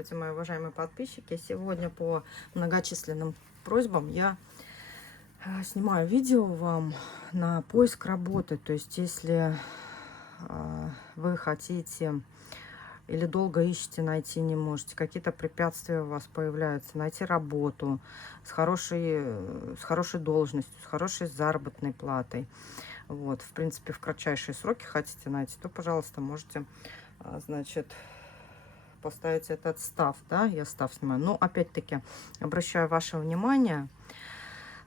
Здравствуйте, мои уважаемые подписчики. Сегодня по многочисленным просьбам я снимаю видео вам на поиск работы. То есть, если вы хотите или долго ищете, найти не можете, какие-то препятствия у вас появляются, найти работу с хорошей должностью, с хорошей заработной платой. Вот, в принципе, в кратчайшие сроки хотите найти, то, пожалуйста, можете, значит, поставить этот став, да, я став снимаю. Но опять-таки обращаю ваше внимание,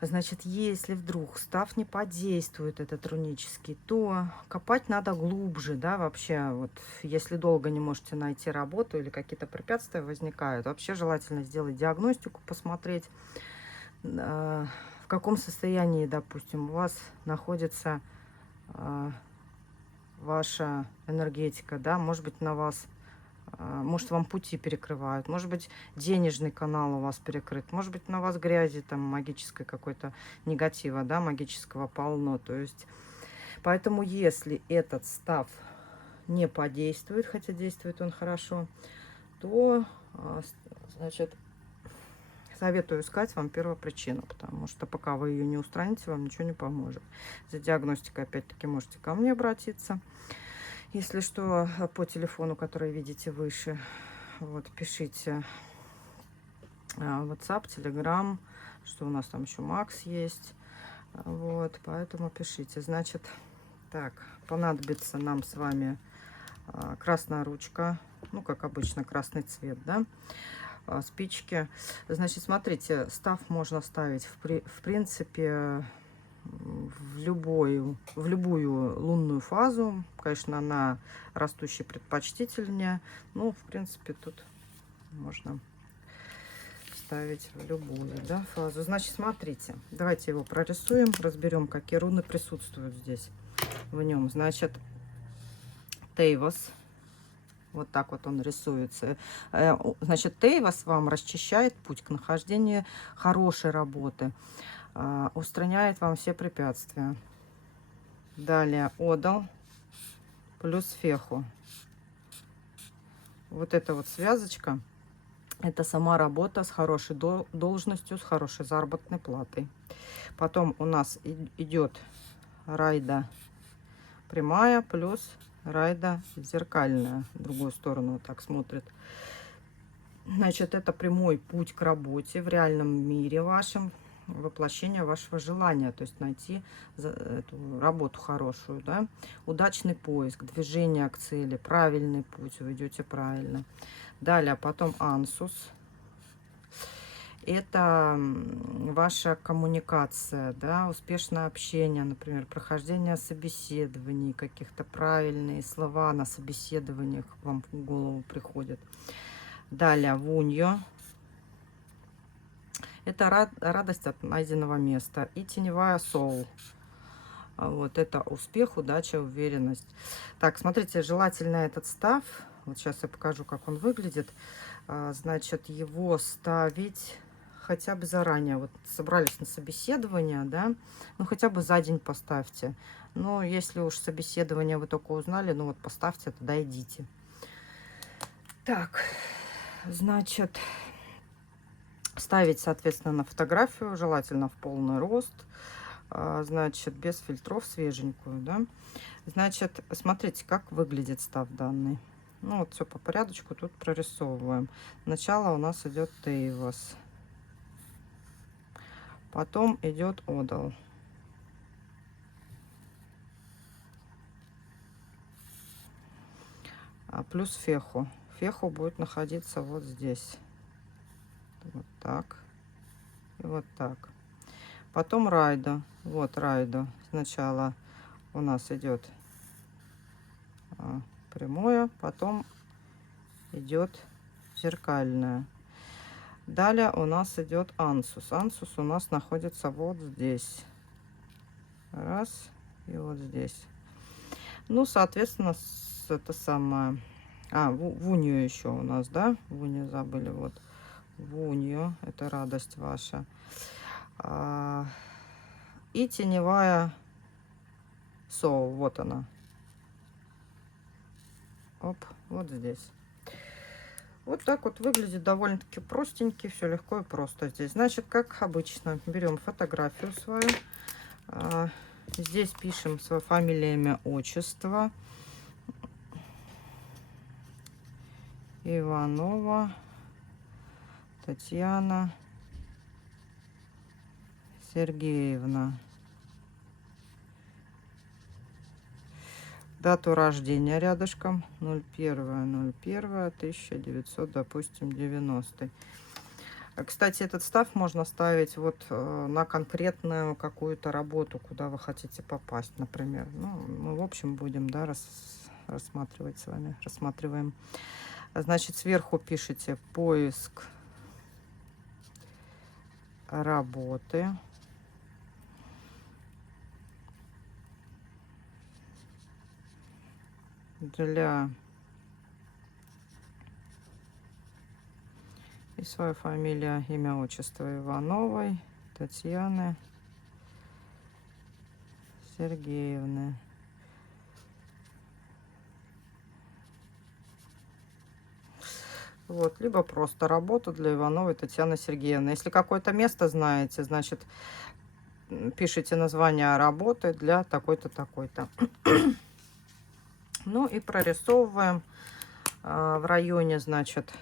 значит, если вдруг став не подействует этот рунический, то копать надо глубже, да, вообще, вот, если долго не можете найти работу или какие-то препятствия возникают, вообще желательно сделать диагностику, посмотреть, в каком состоянии, допустим, у вас находится ваша энергетика, да, может быть, на вас, может, вам пути перекрывают, может быть, денежный канал у вас перекрыт, может быть, на вас грязи, там, магической какой-то негатива, да, магического полно, то есть, поэтому, если этот став не подействует, хотя действует он хорошо, то, значит, советую искать вам первопричину, потому что пока вы ее не устраните, вам ничего не поможет. За диагностикой, опять-таки, можете ко мне обратиться. Если что, по телефону, который видите выше, вот, пишите WhatsApp, Telegram, что у нас там еще Макс есть. Вот, поэтому пишите. Значит, так, понадобится нам с вами красная ручка, ну, как обычно, красный цвет, да, спички. Значит, смотрите, став можно ставить, в принципе, в любую лунную фазу. Конечно, она растущей предпочтительнее. Ну, в принципе, тут можно ставить в любую, да, фазу. Значит, смотрите, давайте его прорисуем, разберем, какие руны присутствуют здесь в нем. Значит, Тейвас. Вот так вот он рисуется. Значит, Тейвас вам расчищает путь к нахождению хорошей работы, устраняет вам все препятствия. Далее Одал плюс Феху. Вот эта вот связочка, это сама работа с хорошей должностью, с хорошей заработной платой. Потом у нас идет Райда прямая плюс Райда зеркальная. В другую сторону вот так смотрит. Значит, это прямой путь к работе в реальном мире вашем, воплощение вашего желания, то есть найти эту работу хорошую, да, удачный поиск, движение к цели, правильный путь, вы идете правильно. Далее, потом Ансус, это ваша коммуникация, да, успешное общение, например, прохождение собеседований, каких-то правильные слова на собеседованиях вам в голову приходят. Далее, Вуньо. Это радость от найденного места. И теневая Соул. Вот это успех, удача, уверенность. Так, смотрите, желательно этот став. Вот сейчас я покажу, как он выглядит. Значит, его ставить хотя бы заранее. Вот собрались на собеседование, да, ну хотя бы за день поставьте. Но если уж собеседование вы только узнали, ну вот поставьте, тогда идите. Так, значит, ставить, соответственно, на фотографию, желательно в полный рост, значит, без фильтров, свеженькую, да. Значит, смотрите, как выглядит став данный. Ну, вот все по порядочку тут прорисовываем. Сначала у нас идет Тейвас, потом идет Одал, плюс Феху. Феху будет находиться вот здесь. Вот так и вот так. Потом Райда. Вот Райда. Сначала у нас идет прямое, потом идет зеркальная. Далее у нас идет Ансус. Ансус у нас находится вот здесь. Раз. И вот здесь. Ну, соответственно, это самое... Вунью еще у нас, да? Вунью забыли. Вот. Вунью. Это радость ваша. И теневая Соул. Вот она. Оп. Вот здесь. Вот так вот выглядит довольно-таки простенький, все легко и просто здесь. Значит, как обычно, берем фотографию свою. Здесь пишем свое фамилия, имя, отчество. Иванова Татьяна Сергеевна. Дату рождения рядышком 01.01.1900, допустим, 90. Кстати, этот став можно ставить вот на конкретную какую-то работу, куда вы хотите попасть, например. Ну, мы в общем будем, да, рассматривать с вами, рассматриваем. Значит, сверху пишите поиск работы. Для и свою фамилию, имя, отчество Ивановой Татьяны Сергеевны. Вот, либо просто работа для Ивановой Татьяны Сергеевны. Если какое-то место знаете, значит, пишите название работы для такой-то, такой-то. Ну и прорисовываем в районе, значит,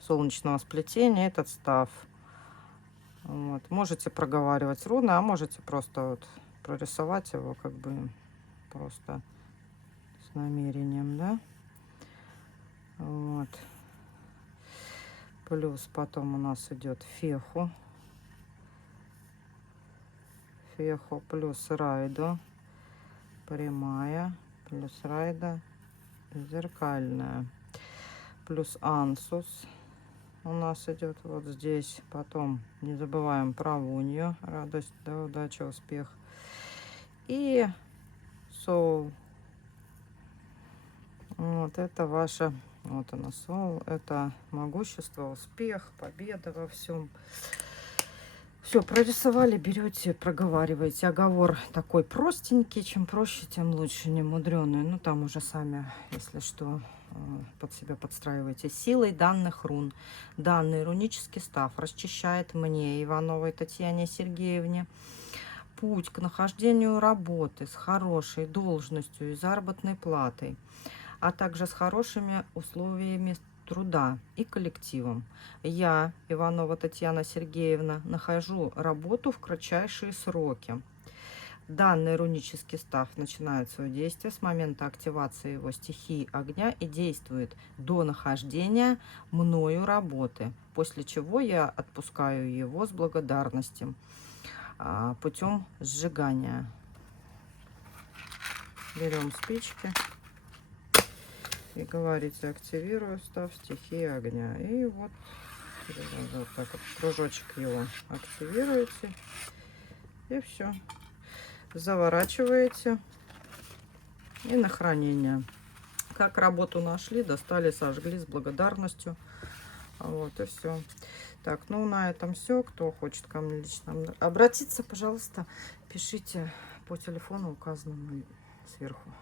солнечного сплетения этот став. Вот. Можете проговаривать руны, а можете просто вот прорисовать его как бы просто с намерением, да. Вот. Плюс потом у нас идет феху. Феху плюс райду. Прямая. Плюс райда зеркальная. Плюс ансус у нас идет вот здесь. Потом не забываем про вунью. Радость, да, удача, успех. И соул. Вот это ваша, вот она соул. Это могущество, успех, победа во всем. Все, прорисовали, берете, проговариваете. Оговор такой простенький, чем проще, тем лучше, не мудреный. Ну, там уже сами, если что, под себя подстраиваете. Силой данных рун. Данный рунический став расчищает мне, Ивановой Татьяне Сергеевне, путь к нахождению работы с хорошей должностью и заработной платой, а также с хорошими условиями труда и коллективом. Я, Иванова Татьяна Сергеевна, нахожу работу в кратчайшие сроки. Данный рунический став начинает свое действие с момента активации его стихии огня и действует до нахождения мною работы, после чего я отпускаю его с благодарностью путем сжигания. Берем спички и говорите: активирую став стихии огня. И вот так вот кружочек его активируете. И все. Заворачиваете. И на хранение. Как работу нашли, достали, сожгли с благодарностью. Вот и все. Так, ну на этом все. Кто хочет ко мне лично обратиться, пожалуйста, пишите по телефону, указанному сверху.